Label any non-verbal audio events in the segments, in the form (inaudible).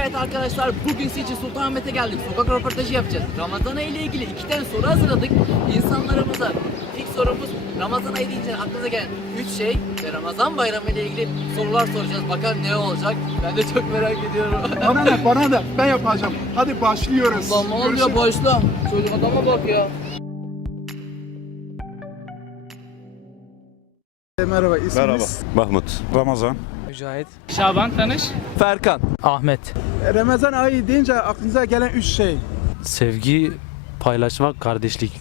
Evet arkadaşlar bugün sizce Sultanahmet'e geldik. Sokak röportajı yapacağız. Ramazan ayı ile ilgili iki tane soru hazırladık. İnsanlarımıza ilk sorumuz Ramazan ayı deyince aklınıza gelen 3 şey ve Ramazan bayramı ile ilgili sorular soracağız. Bakalım ne olacak? Ben de çok merak ediyorum. (laughs) Bana ne bana ne ben yapacağım. Hadi başlıyoruz. Lan ne oluyor Görüşürüz. başla. Çocuk adama bak ya. Merhaba isminiz? Merhaba. Mahmut. Ramazan. Mücahit. Şaban tanış. Ferkan. Ahmet. Ramazan ayı deyince aklınıza gelen üç şey. Sevgi, paylaşmak, kardeşlik.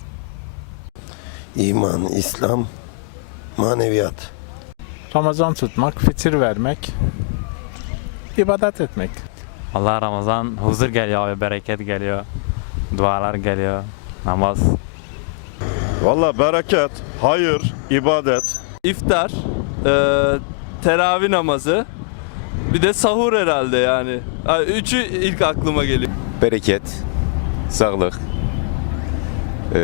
İman, İslam, maneviyat. Ramazan tutmak, fitir vermek, ibadet etmek. Allah Ramazan huzur geliyor ve bereket geliyor. Dualar geliyor. Namaz. Valla bereket, hayır, ibadet. İftar, eee teravih namazı, bir de sahur herhalde yani. Ha, Üçü ilk aklıma geliyor. bereket, sağlık, eee,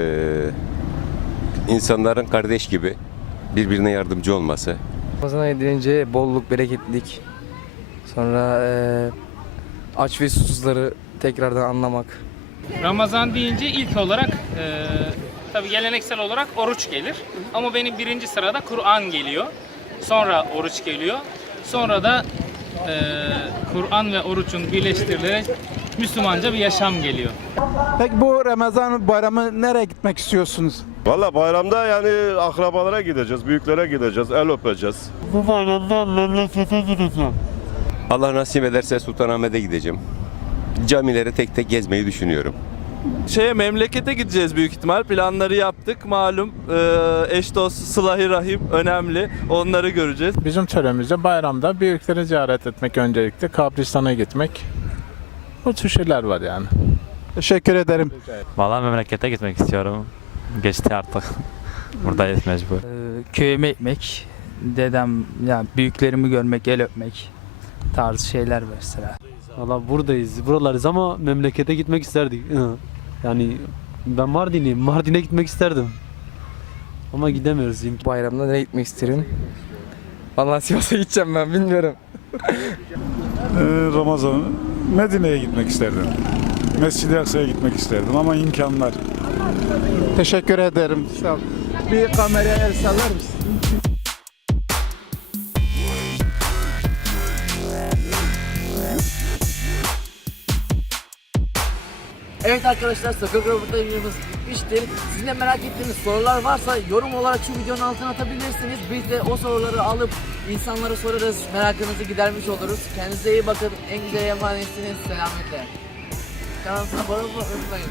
insanların kardeş gibi birbirine yardımcı olması. Ramazan ayı deyince bolluk, bereketlilik. Sonra eee, aç ve susuzları tekrardan anlamak. Ramazan deyince ilk olarak e, tabi geleneksel olarak oruç gelir. Ama benim birinci sırada Kur'an geliyor. Sonra oruç geliyor. Sonra da e, Kur'an ve orucun birleştirilerek Müslümanca bir yaşam geliyor. Peki bu Ramazan bayramı nereye gitmek istiyorsunuz? Valla bayramda yani akrabalara gideceğiz, büyüklere gideceğiz, el öpeceğiz. Allah nasip ederse Sultanahmet'e gideceğim. Camileri tek tek gezmeyi düşünüyorum. Şeye memlekete gideceğiz büyük ihtimal. Planları yaptık malum. Eee eş dost, sılahi rahim önemli. Onları göreceğiz. Bizim törenimizde bayramda büyükleri ziyaret etmek öncelikle, kabristan'a gitmek. Bu tür şeyler var yani. Teşekkür ederim. Vallahi memlekete gitmek istiyorum. Geçti artık. (laughs) Buradayız mecbur. Ee, köyüme gitmek, dedem, yani büyüklerimi görmek, el öpmek tarzı şeyler mesela. Valla buradayız, buralarız ama memlekete gitmek isterdik. Yani ben Mardinliyim, Mardin'e gitmek isterdim. Ama gidemiyoruz. Bayramda nereye gitmek isterim? Vallahi Sivas'a gideceğim ben bilmiyorum. Ramazan Medine'ye gitmek isterdim. Mescid-i Aksa'ya gitmek isterdim ama imkanlar. Teşekkür ederim. Sağ ol. Bir kameraya el sallar mısın? Evet arkadaşlar sokak röportajımız bitmiştir. Sizin de merak ettiğiniz sorular varsa yorum olarak şu videonun altına atabilirsiniz. Biz de o soruları alıp insanlara sorarız. Merakınızı gidermiş oluruz. Kendinize iyi bakın. En güzel emanetsiniz. Selametle. Kanalımıza abone olmayı unutmayın.